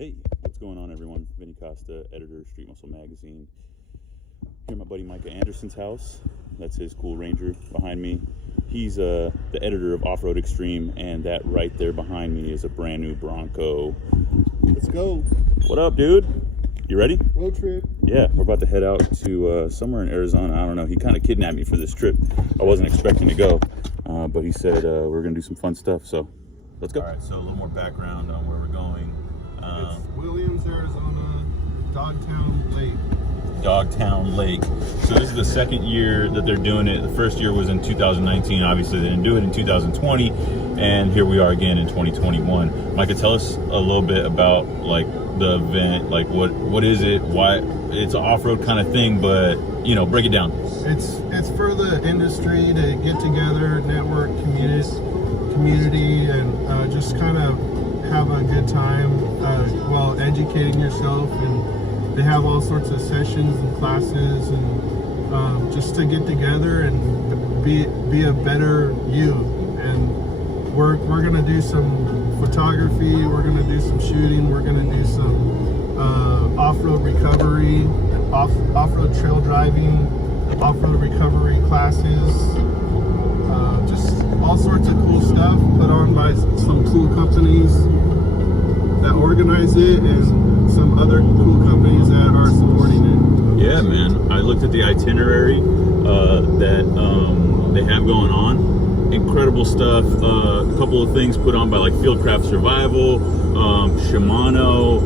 Hey, what's going on, everyone? Vinny Costa, editor of Street Muscle Magazine. Here at my buddy Micah Anderson's house. That's his cool Ranger behind me. He's the editor of Road Xtreme, and that right there behind me is a brand new Bronco. Let's go. What up, dude? You ready? Road trip. Yeah, we're about to head out to somewhere in Arizona. I don't know. He kind of kidnapped me for this trip. I wasn't expecting to go, but he said we're going to do some fun stuff, so let's go. All right, so a little more background on where we're going. It's Williams, Arizona, Dogtown Lake. Dogtown Lake. So this is the second year that they're doing it. The first year was in 2019. Obviously, they didn't do it in 2020, and here we are again in 2021. Micah, tell us a little bit about like the event. Like what is it? Why it's an off-road kind of thing, but you know, break it down. It's for the industry to get together, network, community, and just kind of have a good time while educating yourself. And they have all sorts of sessions and classes, and just to get together and be a better you. And we're gonna do some photography, we're gonna do some shooting, we're gonna do some off-road recovery, off-road trail driving, off-road recovery classes, just all sorts of cool stuff put on by some cool companies that organize it, and some other cool companies that are supporting it. Yeah, man. I looked at the itinerary that they have going on. Incredible stuff. A couple of things put on by like Fieldcraft Survival, Shimano,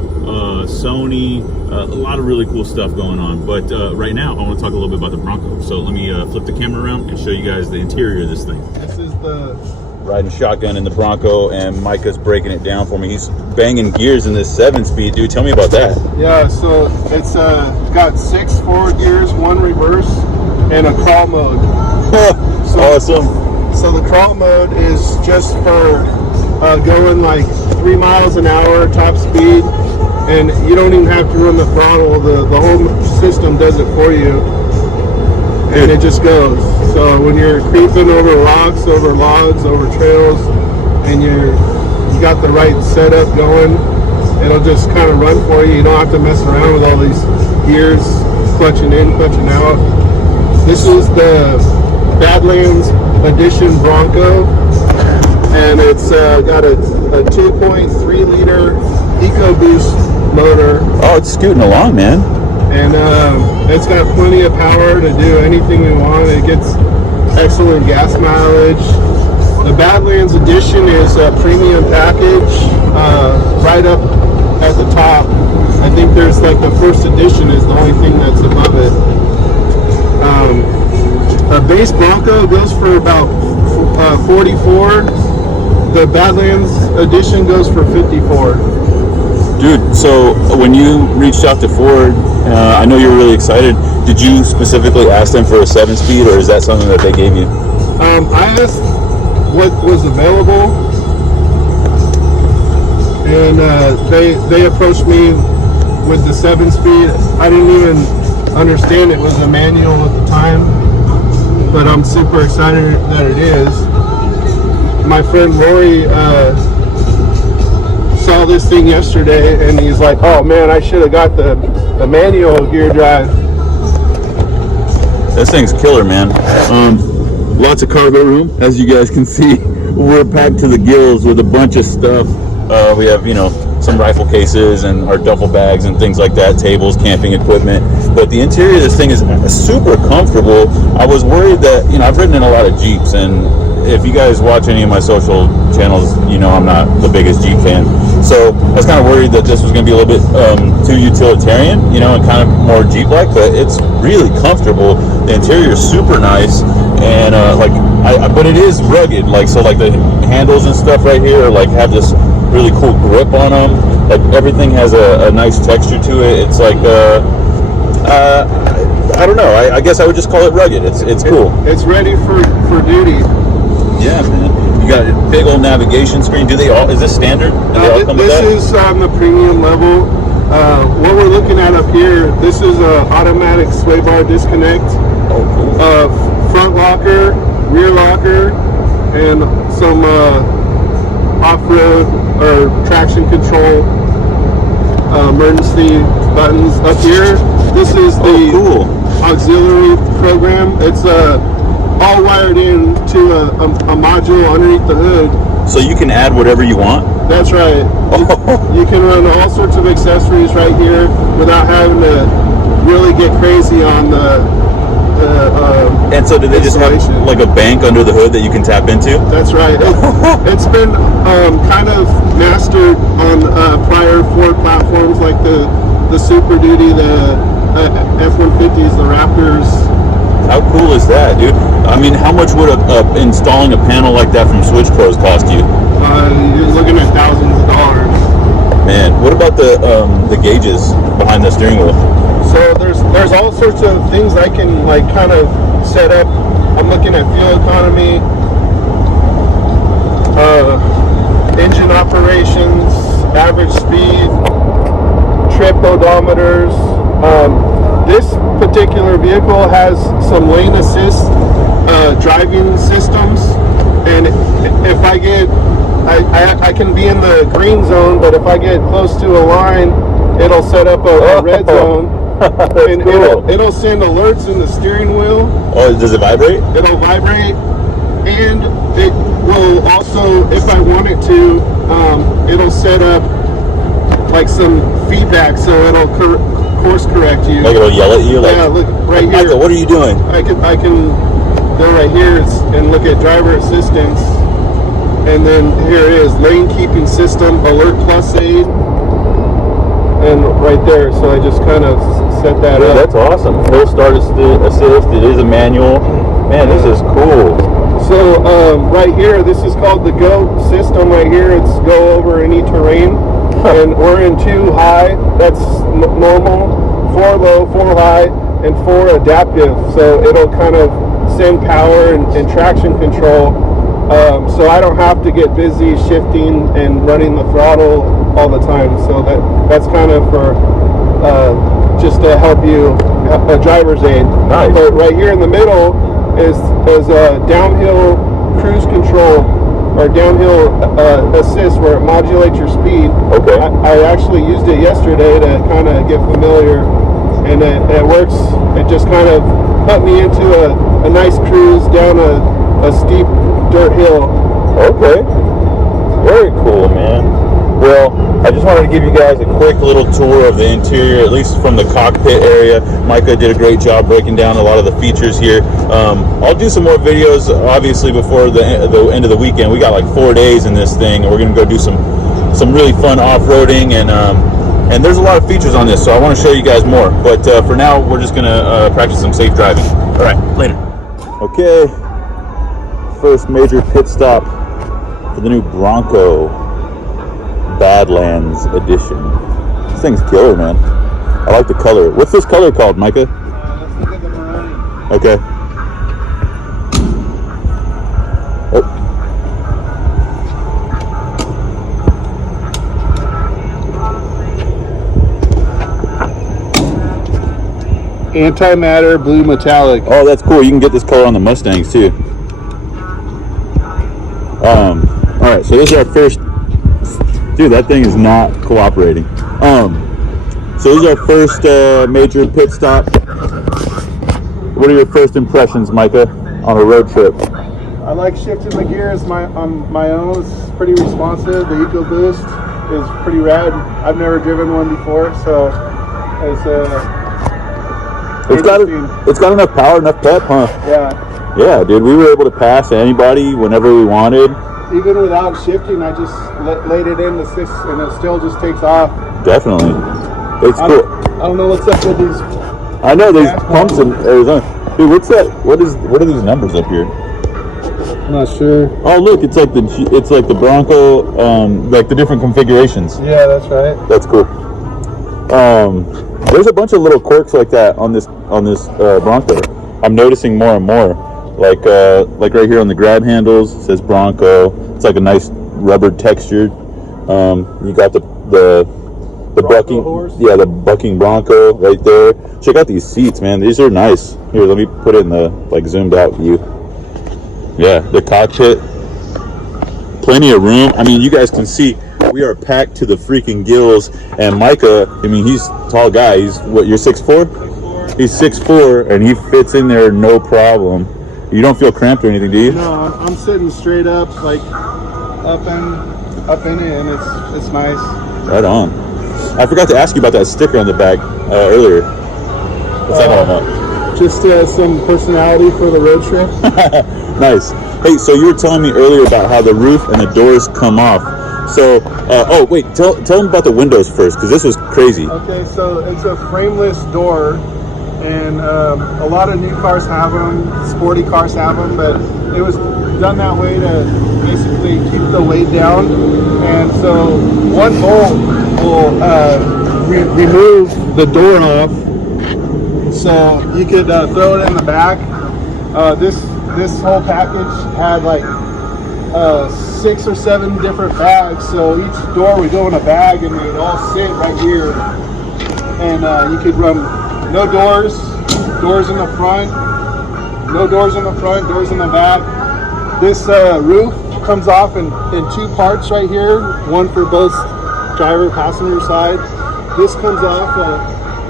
Sony. A lot of really cool stuff going on. But right now, I want to talk a little bit about the Bronco. So let me flip the camera around and show you guys the interior of this thing. This is the riding shotgun in the Bronco, and Micah's breaking it down for me. He's banging gears in this 7-speed, dude. Tell me about that. Yeah, so it's got 6 forward gears, 1 reverse, and a crawl mode. Awesome. So the crawl mode is just for going like 3 miles an hour top speed, and you don't even have to run the throttle. The whole system does it for you, and it just goes. So when you're creeping over rocks, over logs, over trails, and you got the right setup going, it'll just kind of run for you. You don't have to mess around with all these gears clutching in, clutching out. This is the Badlands Edition Bronco, and it's got a 2.3 liter EcoBoost motor. Oh, it's scooting along, man. And it's got plenty of power to do anything we want. It gets excellent gas mileage. The Badlands Edition is a premium package, right up at the top. I think there's like the first edition is the only thing that's above it. A base Bronco goes for about 44. The Badlands Edition goes for 54. Dude, so when you reached out to Ford, I know you were really excited. Did you specifically ask them for a 7-speed, or is that something that they gave you? I asked what was available, and they approached me with the 7-speed. I didn't even understand it was a manual at the time, but I'm super excited that it is. My friend Rory saw this thing yesterday, and he's like, "Oh man, I should have got the manual gear drive." This thing's killer, man. Lots of cargo room, as you guys can see. We're packed to the gills with a bunch of stuff. We have, you know, some rifle cases and our duffel bags and things like that, tables, camping equipment. But the interior of this thing is super comfortable. I was worried that, you know, I've ridden in a lot of Jeeps, and if you guys watch any of my social channels, you know I'm not the biggest Jeep fan. So I was kind of worried that this was going to be a little bit too utilitarian, you know, and kind of more Jeep-like, but it's really comfortable. The interior is super nice, and but it is rugged. Like, so like the handles and stuff right here like have this really cool grip on them. Like everything has a nice texture to it. It's like I don't know. I guess I would just call it rugged. It's cool. It's ready for duty. Yeah, man. You got a big old navigation screen. Do they all? Is this standard? Do they all come with that? This is on the premium level. What we're looking at up here, this is a automatic sway bar disconnect. Oh, cool. Front locker, rear locker, and some off-road or traction control emergency buttons up here. This is the cool. auxiliary program. It's all wired in to a module underneath the hood. So you can add whatever you want? That's right. You can run all sorts of accessories right here without having to really get crazy on the and so do they just have like a bank under the hood that you can tap into? That's right. It's been kind of mastered on prior Ford platforms like the Super Duty, the F-150s, the Raptors. How cool is that, dude? I mean, how much would installing a panel like that from Switch Pros cost you? You're looking at thousands of dollars. Man, what about the gauges behind the steering wheel? So there's all sorts of things I can like kind of set up. I'm looking at fuel economy, engine operations, average speed, trip odometers. This particular vehicle has some lane assist driving systems, and if I get, I can be in the green zone, but if I get close to a line, it'll set up a red zone. And cool. it'll send alerts in the steering wheel. Oh, does it vibrate? It'll vibrate, and it will also, if I want it to, it'll set up like some feedback, so it'll course correct you. Like it'll yell at you? Like, yeah, look right here. Michael, what are you doing? I can go right here and look at driver assistance, and then here it is, lane keeping system, alert plus aid, and right there. So I just kind of set that up. That's awesome. Full start assist. It is a manual. Man, this is cool. So right here, this is called the Go system. Right here, it's go over any terrain, and we're in 2 high. That's normal, 4 low, 4 high, and 4 adaptive. So it'll kind of send power and traction control. So I don't have to get busy shifting and running the throttle all the time. So that's kind of for just to help you, a driver's aid. Nice. But right here in the middle is a downhill cruise control or downhill assist where it modulates your speed. Okay. I actually used it yesterday to kind of get familiar, and it works. It just kind of put me into a nice cruise down a steep dirt hill. Okay. Very cool, man. Well, I just wanted to give you guys a quick little tour of the interior, at least from the cockpit area. Micah did a great job breaking down a lot of the features here. I'll do some more videos, obviously, before the end of the weekend. We got like 4 days in this thing, and we're going to go do some really fun off-roading, and there's a lot of features on this, so I want to show you guys more. But for now, we're just going to practice some safe driving. All right, later. Okay, first major pit stop for the new Bronco Badlands edition. This thing's killer, man. I like the color. What's this color called, Micah? Let's look at the maroon. Okay. Oh. Antimatter blue metallic. Oh, that's cool. You can get this color on the Mustangs too. All right, so this is our first. Dude, that thing is not cooperating. So this is our first major pit stop. What are your first impressions, Micah, on a road trip? I like shifting the gears on my own. It's pretty responsive. The EcoBoost is pretty rad. I've never driven one before, so it's got enough power, enough pep, huh? Yeah. Yeah, dude, we were able to pass anybody whenever we wanted. Even without shifting, I just laid it in the six, and it still just takes off. Definitely. It's cool. I don't know what's up with these. I know these pumps in Arizona. Dude, what's that? What are these numbers up here? I'm not sure. Oh, look, it's like the Bronco, like the different configurations. Yeah, that's right. That's cool. There's a bunch of little quirks like that on this Bronco. I'm noticing more and more. Like right here on the grab handles, it says Bronco. It's like a nice rubber textured. You got the bucking horse? Yeah, the bucking Bronco right there. Check out these seats, man. These are nice. Here, let me put it in the like zoomed out view. Yeah, the cockpit, plenty of room. I mean, you guys can see We are packed to the freaking gills. And Micah, I mean, he's a tall guy. He's what? You're 6'4"? 6'4". He's 6'4", and he fits in there no problem. You don't feel cramped or anything, do you? No, I'm sitting straight up, like up in it, and it's nice. Right on. I forgot to ask you about that sticker on the back earlier. What's that all about? Just some personality for the road trip. Nice. Hey, so you were telling me earlier about how the roof and the doors come off. So, oh wait, tell them about the windows first, because this was crazy. Okay, so it's a frameless door, and a lot of new cars have them, sporty cars have them, but it was done that way to basically keep the weight down. And so one bolt will remove the door off, so you could throw it in the back. This whole package had like 6 or 7 different bags, so each door would go in a bag and they'd all sit right here. And you could run no doors in the front, no doors in the front, doors in the back. This roof comes off in 2 parts right here, one for both driver passenger side. This comes off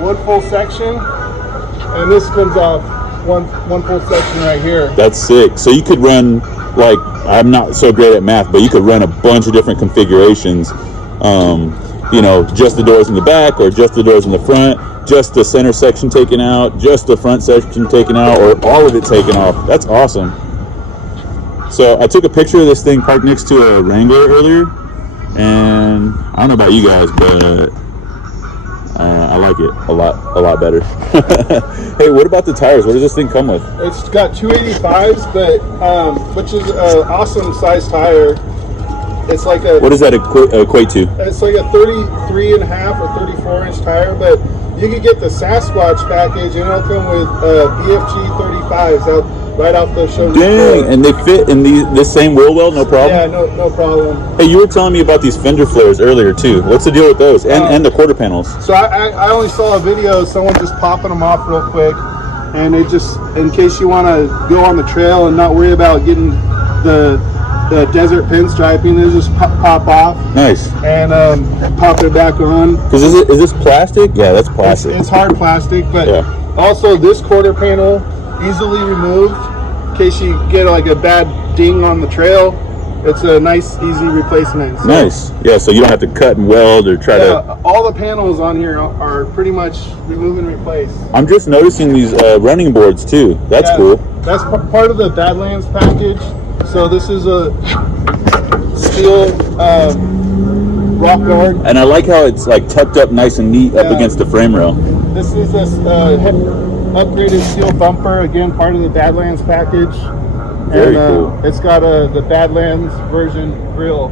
one full section, and this comes off one full section right here. That's sick. So you could run, like, I'm not so great at math, but you could run a bunch of different configurations. You know, just the doors in the back, or just the doors in the front, just the center section taken out, just the front section taken out, or all of it taken off. That's awesome. So I took a picture of this thing parked next to a Wrangler earlier, and I don't know about you guys, but I like it a lot better. Hey, what about the tires? What does this thing come with? It's got 285s, but which is an awesome size tire. It's like a. What does that equate to? It's like a 33.5 or 34-inch tire, but you could get the Sasquatch package, and it'll come with BFG 35s out right off the show. Dang, and they fit in this same wheel well, no problem? Yeah, no problem. Hey, you were telling me about these Fender Flares earlier too. What's the deal with those? And the quarter panels? So I only saw a video of someone just popping them off real quick, and they just, in case you want to go on the trail and not worry about getting the desert pinstriping, they just pop off. Nice. And pop it back on. Because is this plastic? Yeah, that's plastic. It's hard plastic, but yeah. Also this quarter panel easily removed in case you get like a bad ding on the trail. It's a nice, easy replacement. So, nice. Yeah, so you don't have to cut and weld or try to. All the panels on here are pretty much remove and replace. I'm just noticing these running boards too. That's cool. That's part of the Badlands package. So this is a steel rock guard. And I like how it's like tucked up nice and neat up against the frame rail. This is this upgraded steel bumper, again part of the Badlands package. Very cool. It's got the Badlands version grill.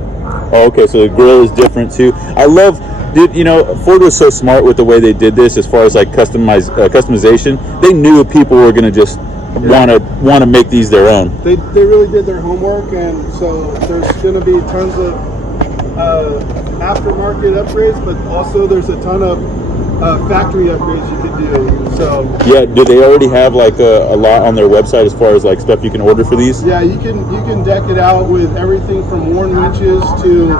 Oh, okay, so the grill is different too. I love, dude, you know, Ford was so smart with the way they did this as far as like customization. They knew people were going to just want to make these their own. They really did their homework, and so there's going to be tons of aftermarket upgrades, but also there's a ton of factory upgrades you could do. So yeah, do they already have like a lot on their website as far as like stuff you can order for these? Yeah, you can deck it out with everything from worn winches to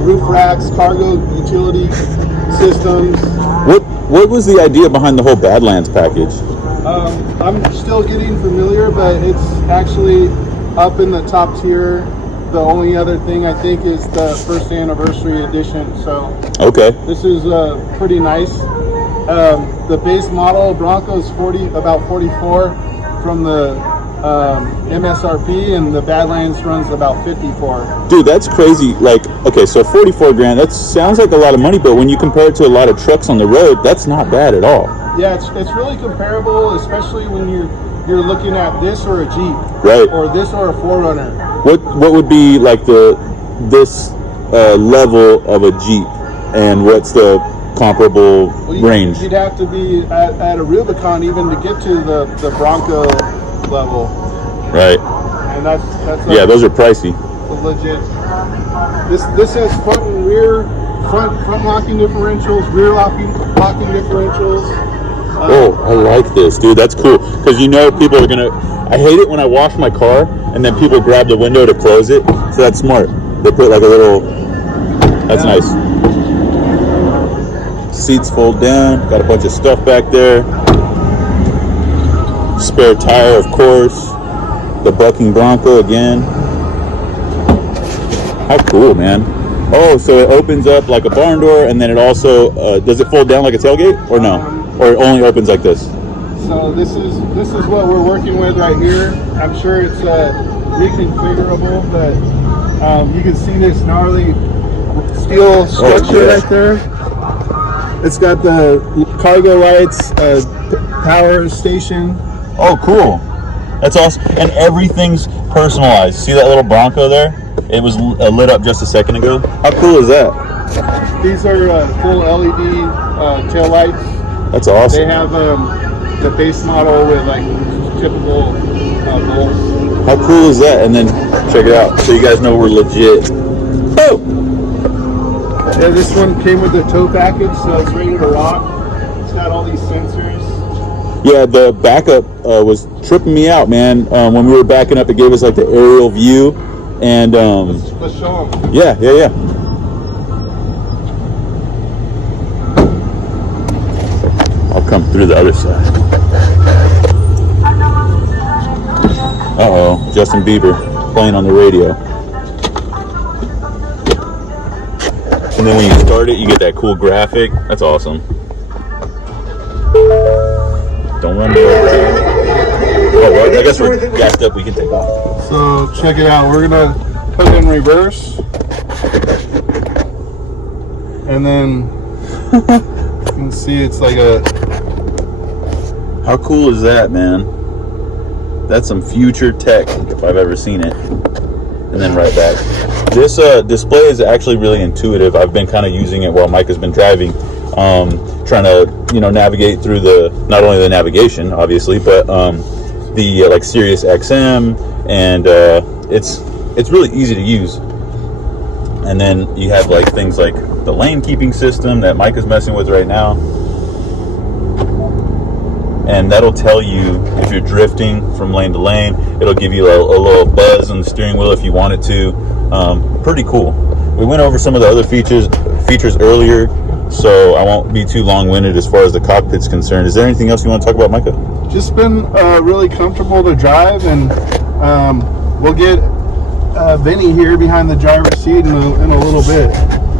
roof racks, cargo utility systems. What was the idea behind the whole Badlands package? I'm still getting familiar, but it's actually up in the top tier. The only other thing I think is the first anniversary edition. So okay, this is pretty nice. The base model Bronco is about 44 from the MSRP, and the Badlands runs about 54. Dude, that's crazy. Like, okay, so 44 grand, that sounds like a lot of money, but when you compare it to a lot of trucks on the road, that's not bad at all. Yeah, it's really comparable, especially when you're looking at this or a Jeep, right? Or this or a 4Runner. What would be like this level of a Jeep, and what's the comparable range? You'd have to be at a Rubicon even to get to the Bronco level. Right. And that's yeah, those are pricey. Legit. This has front and rear, front locking differentials, rear locking differentials. Oh, I like this, dude. That's cool. Because you know people are gonna. I hate it when I wash my car and then people grab the window to close it. So that's smart. They put like a little. That's nice. Seats fold down. Got a bunch of stuff back there. Spare tire, of course. The bucking Bronco again. How cool, man. Oh, so it opens up like a barn door, and then it also does it fold down like a tailgate, or no, or it only opens like this? So this is what we're working with right here. I'm sure it's reconfigurable, but you can see this gnarly steel structure right there. It's got the cargo lights, power station. Oh, cool. That's awesome. And everything's personalized. See that little Bronco there? It was lit up just a second ago. How cool is that? These are full LED tail lights. That's awesome. They have the base model with like typical bolts. How cool is that? And then check it out, so you guys know we're legit. Oh! Yeah, this one came with the tow package, so it's ready to rock. It's got all these sensors. Yeah, the backup was tripping me out, man. When we were backing up, it gave us like the aerial view, and let's show them. Yeah. I'll come through the other side. Uh-oh, Justin Bieber playing on the radio. And then when you start it, you get that cool graphic. That's awesome. Don't run me over. Oh, well, I guess we're gassed up. We can take off. So check it out. We're gonna put it in reverse, and then you can see it's like a. How cool is that, man? That's some future tech if I've ever seen it. And then right back. This display is actually really intuitive. I've been kind of using it while Mike has been driving, trying to navigate through not only the navigation obviously, but the like Sirius XM, and it's really easy to use. And then you have like things like the lane keeping system that Mike is messing with right now. And that'll tell you if you're drifting from lane to lane. It'll give you a little buzz on the steering wheel if you want it to. Pretty cool. We went over some of the other features earlier, so I won't be too long-winded as far as the cockpit's concerned. Is there anything else you want to talk about, Micah? Just been really comfortable to drive, and we'll get Vinny here behind the driver's seat in a little bit.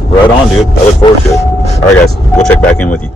Right on, dude. I look forward to it. All right, guys. We'll check back in with you.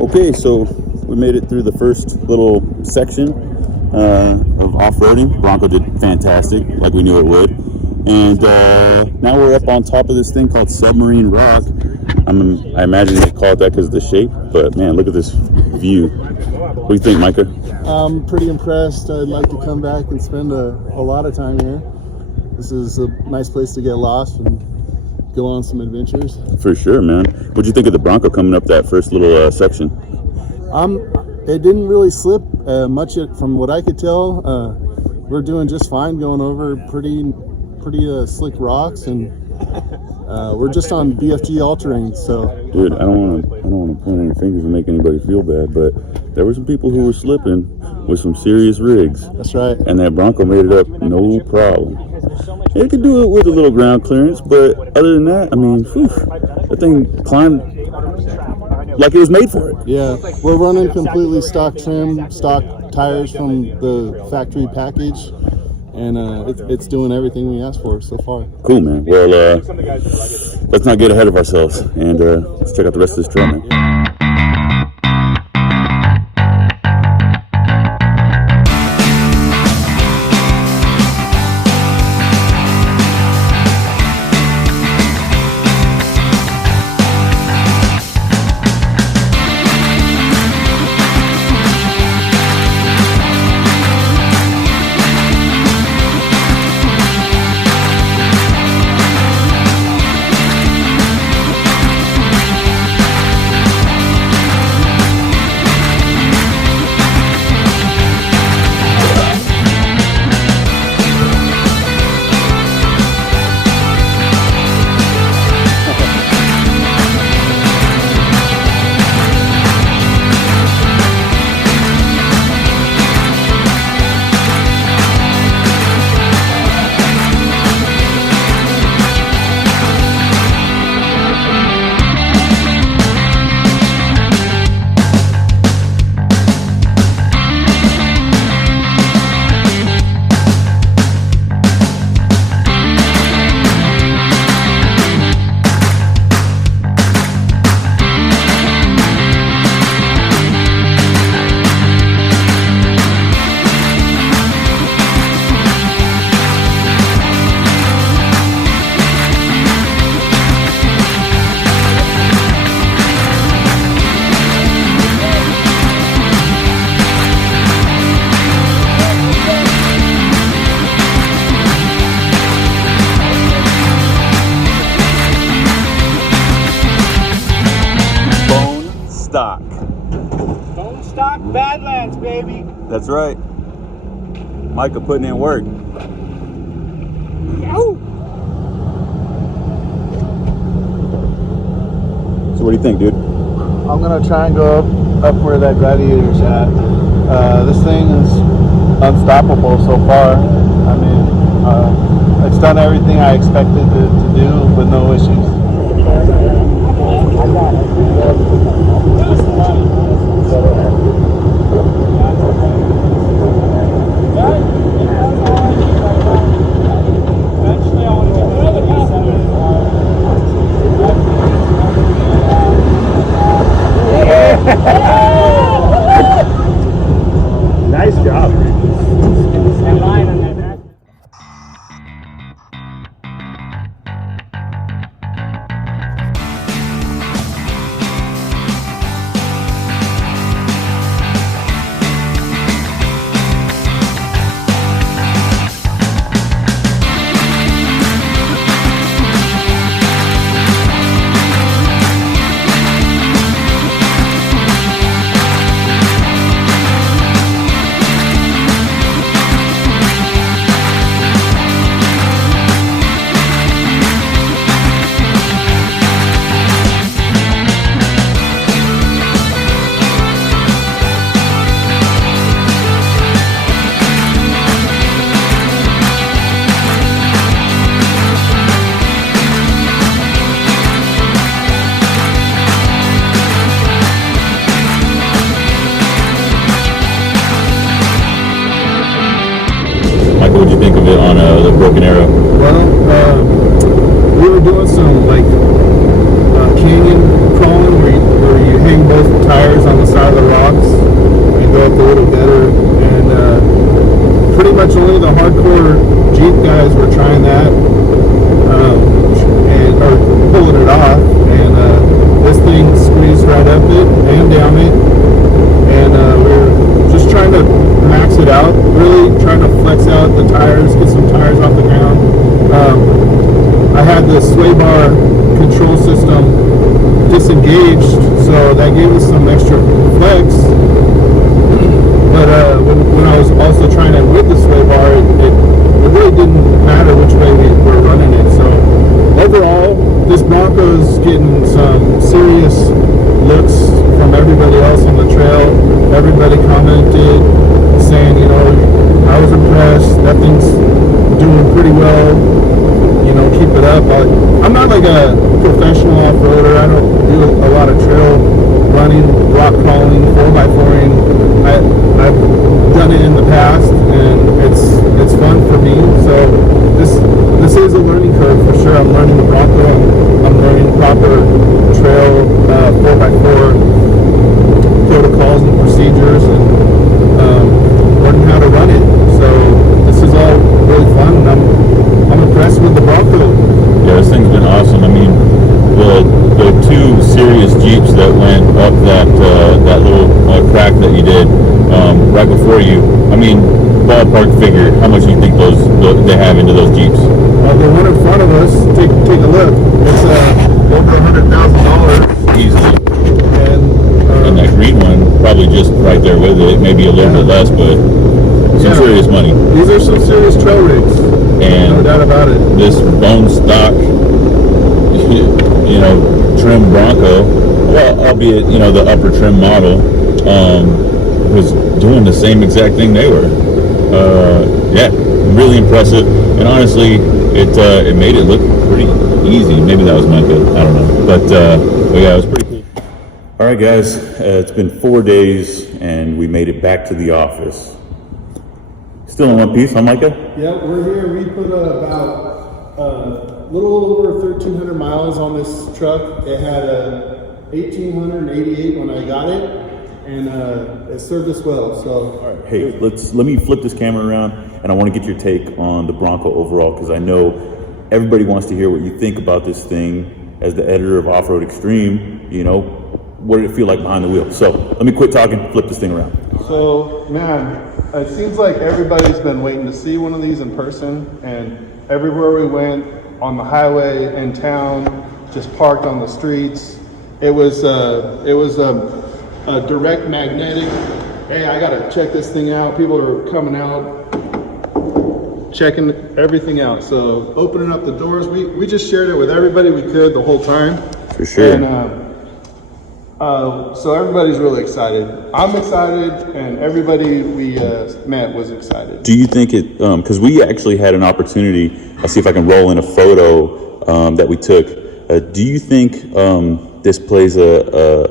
Okay, so we made it through the first little section of off-roading. Bronco did fantastic, like we knew it would. And now we're up on top of this thing called Submarine Rock. I imagine they call it that because of the shape, but man, look at this view. What do you think, Micah? I'm pretty impressed. I'd like to come back and spend a lot of time here. This is a nice place to get lost and go on some adventures. For sure, man. What'd you think of the Bronco coming up that first little section? I'm It didn't really slip much from what I could tell. We're doing just fine going over pretty slick rocks, and we're just on BFG all-terrain. So, dude, I don't want to point any fingers and make anybody feel bad, but there were some people who were slipping with some serious rigs. That's right. And that Bronco made it up no problem. It could do it with a little ground clearance, but other than that, I mean, that thing climbed like it was made for it. Yeah, we're running completely stock trim, stock tires from the factory package, and it's doing everything we asked for so far. Cool, man. Well, let's not get ahead of ourselves, and let's check out the rest of this trail, man. Bone stock Badlands, baby. That's right. Micah putting in work. Ow. So what do you think, dude? I'm gonna try and go up where that Gladiator's at. This thing is unstoppable so far. I mean, it's done everything I expected it to do with no issues. Nice job. Stand line on that. What did you think of it on the Broken Arrow? Well, we were doing some like canyon crawling where you hang both tires on the side of the rocks and go up a little better, and pretty much only the hardcore Jeep guys were trying that and or pulling it off, and this thing squeezed right up it and down it, and we were just trying to max it out, really trying to flex out the tires, get some tires off the ground. I had the sway bar control system disengaged, so that gave us some extra flex, But when I was also trying it with the sway bar, it really didn't matter which way we were running it. So overall, this Bronco's getting some serious looks from everybody else on the trail. Everybody commented saying, you know, I was impressed. That thing's doing pretty well. You know, keep it up. I'm not like a professional off-roader. I don't do a lot of trail running, rock crawling, 4x4ing. I've done it in the past, and it's fun for me. So this is a learning curve for sure. I'm learning the Bronco. I'm learning proper trail 4x4 protocols and procedures, and learning how to run it. So this is all really fun, and I'm impressed with the Bronco. Yeah, this thing's been awesome. I mean, the two serious Jeeps that went up that little crack that you did right before you. I mean, ballpark figure, how much do you think they have into those Jeeps? The one in front of us, take a look. It's over $100,000 easily. And that green one probably just right there with it, maybe a little bit less, but some serious money. These are some serious trail rigs, and no doubt about it. This bone stock, you know, trim Bronco, well, albeit, you know, the upper trim model, was doing the same exact thing they were. Yeah, really impressive, and honestly, it made it look pretty easy. Maybe that was my good, I don't know, but yeah, it was pretty cool. All right, guys, it's been 4 days, and we made it back to the office. Still in one piece, huh, Micah? Yeah, we're here. We put about a little over 1,300 miles on this truck. It had 1,888 when I got it, and it served us well. So, all right, hey, let me flip this camera around, and I want to get your take on the Bronco overall, because I know everybody wants to hear what you think about this thing. As the editor of Off-Road Xtreme, you know, what did it feel like behind the wheel? So let me quit talking, flip this thing around. So, man, it seems like everybody's been waiting to see one of these in person, and everywhere we went, on the highway, in town, just parked on the streets, it was a direct magnetic, hey, I gotta check this thing out. People are coming out, checking everything out. So opening up the doors, we just shared it with everybody we could the whole time. For sure. And so everybody's really excited. I'm excited, and everybody we met was excited. Do you think it, because we actually had an opportunity, I'll see if I can roll in a photo that we took. Do you think this plays a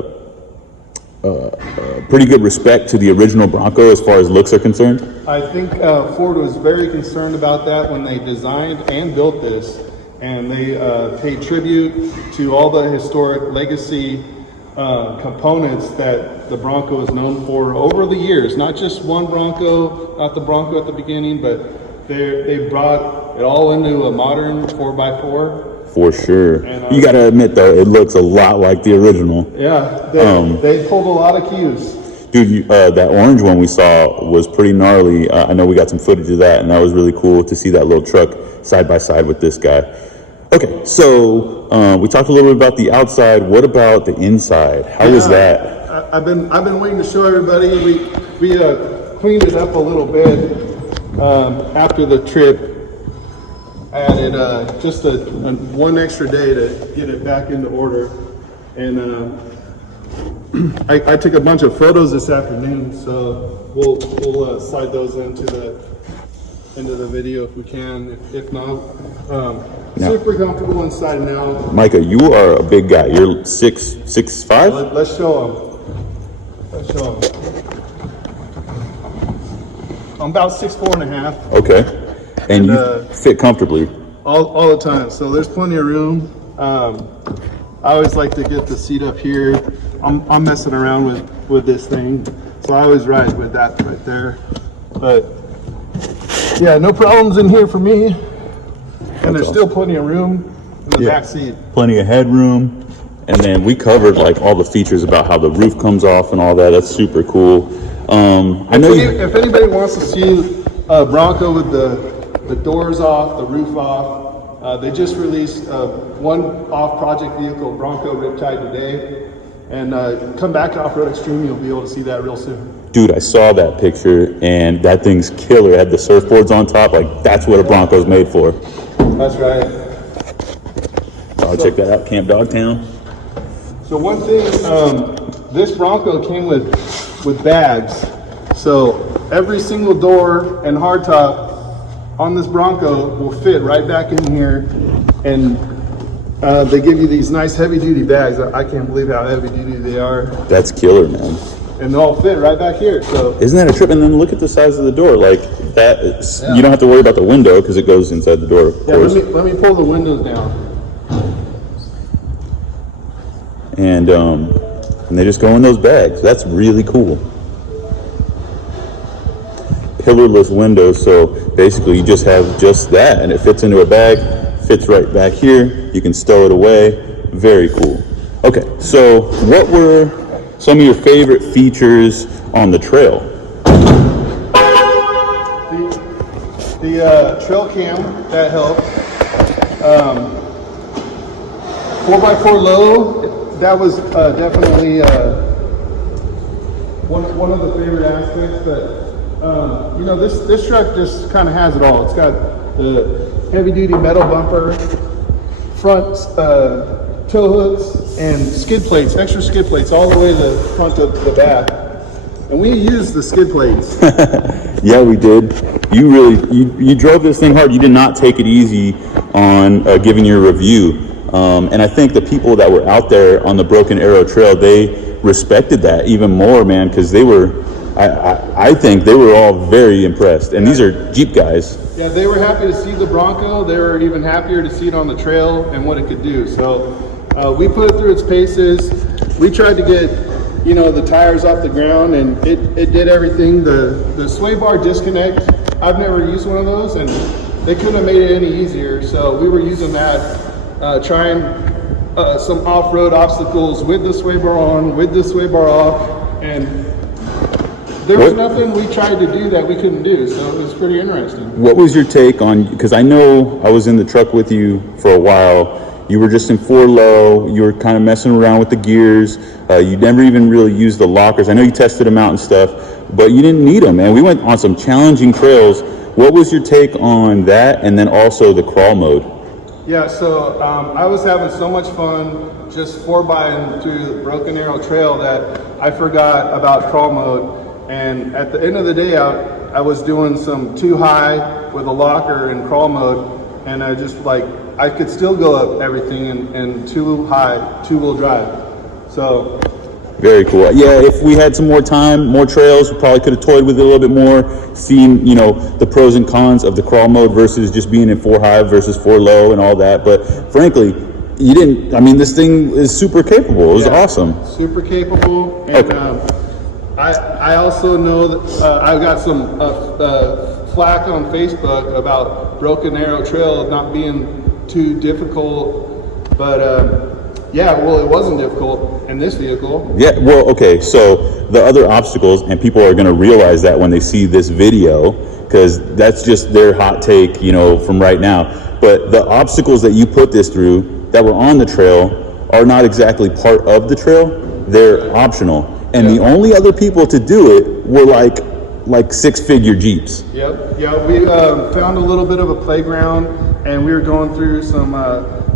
pretty good respect to the original Bronco as far as looks are concerned? I think Ford was very concerned about that when they designed and built this, and they paid tribute to all the historic legacy components that the Bronco is known for over the years. Not just one Bronco, not the Bronco at the beginning, but they brought it all into a modern 4x4. For sure. And, you got to admit, though, it looks a lot like the original. Yeah, they pulled a lot of cues. Dude, that orange one we saw was pretty gnarly. I know we got some footage of that, and that was really cool to see that little truck side by side with this guy. Okay, so we talked a little bit about the outside. What about the inside? How was that? I've been waiting to show everybody. We cleaned it up a little bit after the trip. I added just one extra day to get it back into order, and I took a bunch of photos this afternoon, so we'll slide those into the video if we can. If not, super comfortable inside and out. Micah, you are a big guy. You're 6'5". Let's show them. I'm about 6'4.5". Okay. And you fit comfortably. All the time. So there's plenty of room. I always like to get the seat up here. I'm messing around with this thing, so I always ride with that right there. But yeah, no problems in here for me. And there's still plenty of room in the back seat. Plenty of headroom. And then we covered like all the features about how the roof comes off and all that. That's super cool. I know if anybody wants to see a Bronco with the doors off, the roof off, they just released one off-project vehicle, Bronco Riptide, today. And come back to Off-Road Xtreme, you'll be able to see that real soon. Dude, I saw that picture, and that thing's killer. It had the surfboards on top. Like, that's what a Bronco's made for. That's right. I'll check that out, Camp Dogtown. So one thing, this Bronco came with bags. So every single door and hardtop on this Bronco will fit right back in here. And they give you these nice heavy duty bags. I can't believe how heavy duty they are. That's killer, man. And they'll all fit right back here. So isn't that a trip? And then look at the size of the door. Like that, you don't have to worry about the window because it goes inside the door. Of course. Let me pull the windows down. And they just go in those bags. That's really cool. Pillarless windows, so basically you just have just that, and it fits into a bag, fits right back here. You can stow it away. Very cool. Okay, so what were some of your favorite features on the trail? The trail cam, that helped. 4x4 low, that was definitely one of the favorite aspects. But you know, this truck just kind of has it all. It's got the heavy-duty metal bumper, front tow hooks, and skid plates, extra skid plates all the way to the front of the back. And we used the skid plates. Yeah, we did. You drove this thing hard. You did not take it easy on giving your review. And I think the people that were out there on the Broken Arrow Trail, they respected that even more, man, because they were, I think they were all very impressed. And these are Jeep guys. Yeah, they were happy to see the Bronco. They were even happier to see it on the trail and what it could do. So we put it through its paces. We tried to get, you know, the tires off the ground, and it did everything. The sway bar disconnect, I've never used one of those, and they couldn't have made it any easier. So we were using that, trying some off-road obstacles with the sway bar on, with the sway bar off, and there was nothing we tried to do that we couldn't do, so it was pretty interesting. What was your take on, because I know I was in the truck with you for a while, you were just in 4 low, you were kind of messing around with the gears, you never even really used the lockers. I know you tested them out and stuff, but you didn't need them, and we went on some challenging trails. What was your take on that, and then also the crawl mode? Yeah, so I was having so much fun just 4x through the Broken Arrow Trail that I forgot about crawl mode. And at the end of the day, I was doing some too high with a locker in crawl mode, and I just I could still go up everything in too high, 2-wheel drive. So very cool. Yeah, if we had some more time, more trails, we probably could have toyed with it a little bit more, seen, you know, the pros and cons of the crawl mode versus just being in 4 high versus 4 low and all that. But frankly, you didn't, I mean, this thing is super capable. It was awesome. Super capable. And I also know that I got some flack on Facebook about Broken Arrow Trail not being too difficult, but yeah, well, it wasn't difficult in this vehicle. Yeah, well, okay, so the other obstacles, and people are going to realize that when they see this video, because that's just their hot take, you know, from right now. But the obstacles that you put this through that were on the trail are not exactly part of the trail. They're optional. And the only other people to do it were like 6-figure Jeeps. Yep. Yeah, we found a little bit of a playground, and we were going through some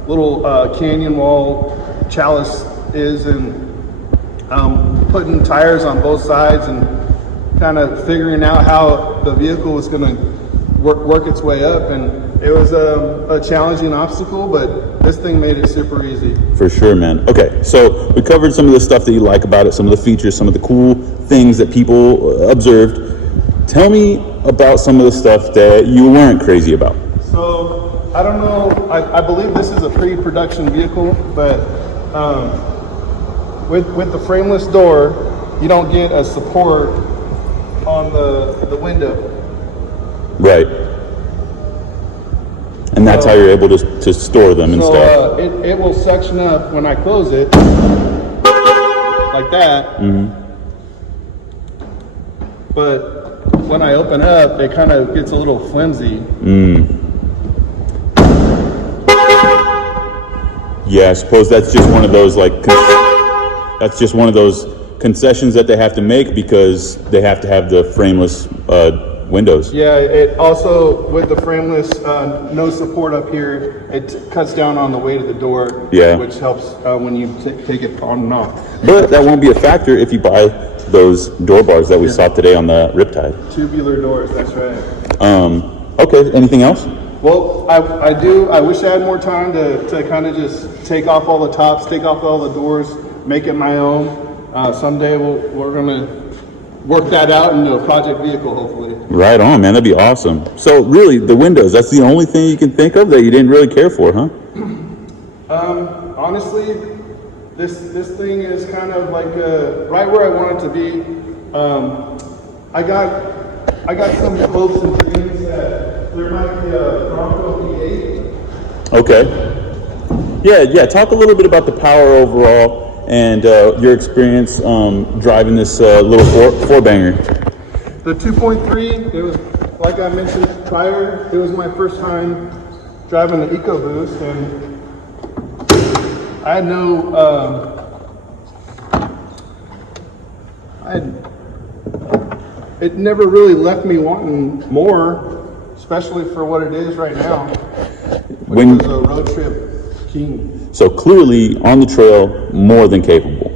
little canyon wall chalices and putting tires on both sides and kind of figuring out how the vehicle was going to work its way up. And it was a challenging obstacle, but this thing made it super easy. For sure, man. Okay, so we covered some of the stuff that you like about it, some of the features, some of the cool things that people observed. Tell me about some of the stuff that you weren't crazy about. So, I don't know, I believe this is a pre-production vehicle, but with the frameless door, you don't get a support on the window. Right. And that's how you're able to store them and stuff. It will suction up when I close it, like that. Mm-hmm. But when I open up, it kind of gets a little flimsy. Yeah, I suppose that's just one of those that's just one of those concessions that they have to make because they have to have the frameless windows. Yeah, it also, with the frameless, no support up here, it cuts down on the weight of the door, Yeah. which helps when you take it on and off. But that won't be a factor if you buy those door bars that we saw today on the Riptide. Tubular doors, that's right. Okay, anything else? Well, I wish I had more time to kind of just take off all the tops, take off all the doors, make it my own. Someday we're going to work that out into a project vehicle, hopefully. Right on, man. That'd be awesome. So really, the windows, that's the only thing you can think of that you didn't really care for, huh? Honestly, this thing is kind of like right where I want it to be. I got some hopes and dreams that there might be a Bronco V8. Okay. Yeah. Talk a little bit about the power overall and your experience driving this little four banger. The 2.3, it was, like I mentioned prior, it was my first time driving the EcoBoost, and I had it never really left me wanting more, especially for what it is right now, which is a road trip king. So clearly on the trail, more than capable.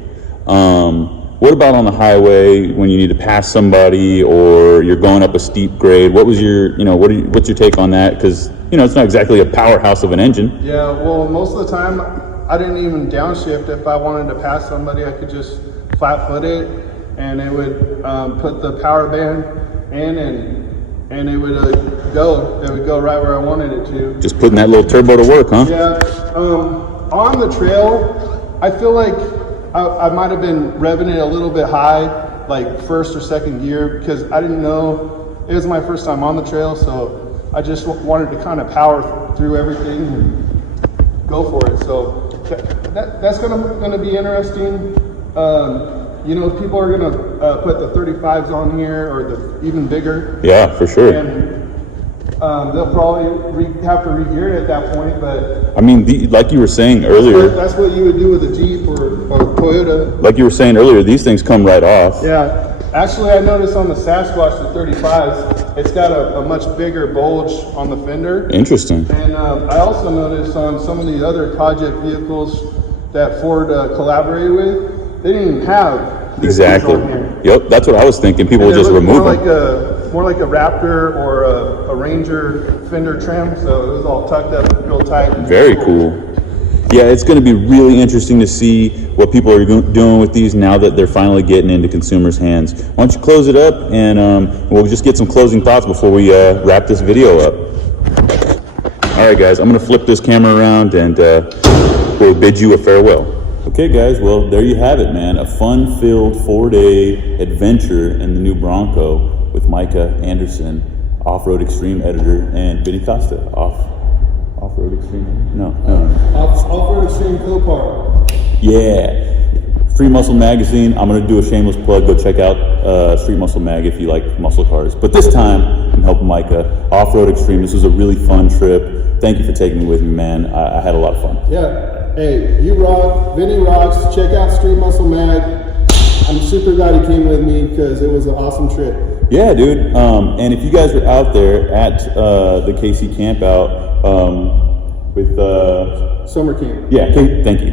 What about on the highway when you need to pass somebody or you're going up a steep grade? What was your, what's your take on that? Because, it's not exactly a powerhouse of an engine. Yeah, well, most of the time I didn't even downshift. If I wanted to pass somebody, I could just flat foot it and it would put the power band in and it would go. It would go right where I wanted it to. Just putting that little turbo to work, huh? Yeah. On the trail, I feel like I might have been revving it a little bit high, like first or second gear, because I didn't know, it was my first time on the trail, so I just wanted to kind of power through everything and go for it. So that's gonna be interesting. People are gonna put the 35s on here or the even bigger. Yeah, for sure. And they'll probably have to re-gear it at that point, but I mean, like you were saying earlier. that's what you would do with a Jeep or Toyota. Like you were saying earlier, these things come right off. Yeah. Actually, I noticed on the Sasquatch, the 35s, it's got a much bigger bulge on the fender. Interesting. And I also noticed on some of the other project vehicles that Ford collaborated with, they didn't even have this Exactly. on here. Yep, that's what I was thinking. People would just remove them. More like a Raptor or a Ranger fender trim, so it was all tucked up real tight. Very cool. Yeah, it's going to be really interesting to see what people are doing with these now that they're finally getting into consumers' hands. Why don't you close it up and we'll just get some closing thoughts before we wrap this video up. All right, guys, I'm going to flip this camera around and we'll bid you a farewell. Okay, guys, well, there you have it, man. A fun-filled 4-day adventure in the new Bronco with Micah Anderson, Off-Road Xtreme editor, and Vinny Costa, Off-Road Xtreme? No. Off-Road Xtreme co-part. Yeah. Street Muscle Magazine. I'm going to do a shameless plug. Go check out Street Muscle Mag if you like muscle cars. But this time, I'm helping Micah. Off-Road Xtreme. This was a really fun trip. Thank you for taking me with me, man. I had a lot of fun. Yeah. Hey, you rock. Vinny rocks. Check out Street Muscle Mag. I'm super glad he came with me because it was an awesome trip. Yeah, dude. And if you guys are out there at the KC camp out with Summer camp. Yeah, thank you.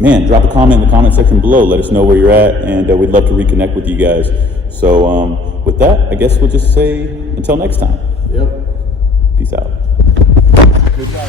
Man, drop a comment in the comment section below. Let us know where you're at, and we'd love to reconnect with you guys. So with that, I guess we'll just say until next time. Yep. Peace out. Good job.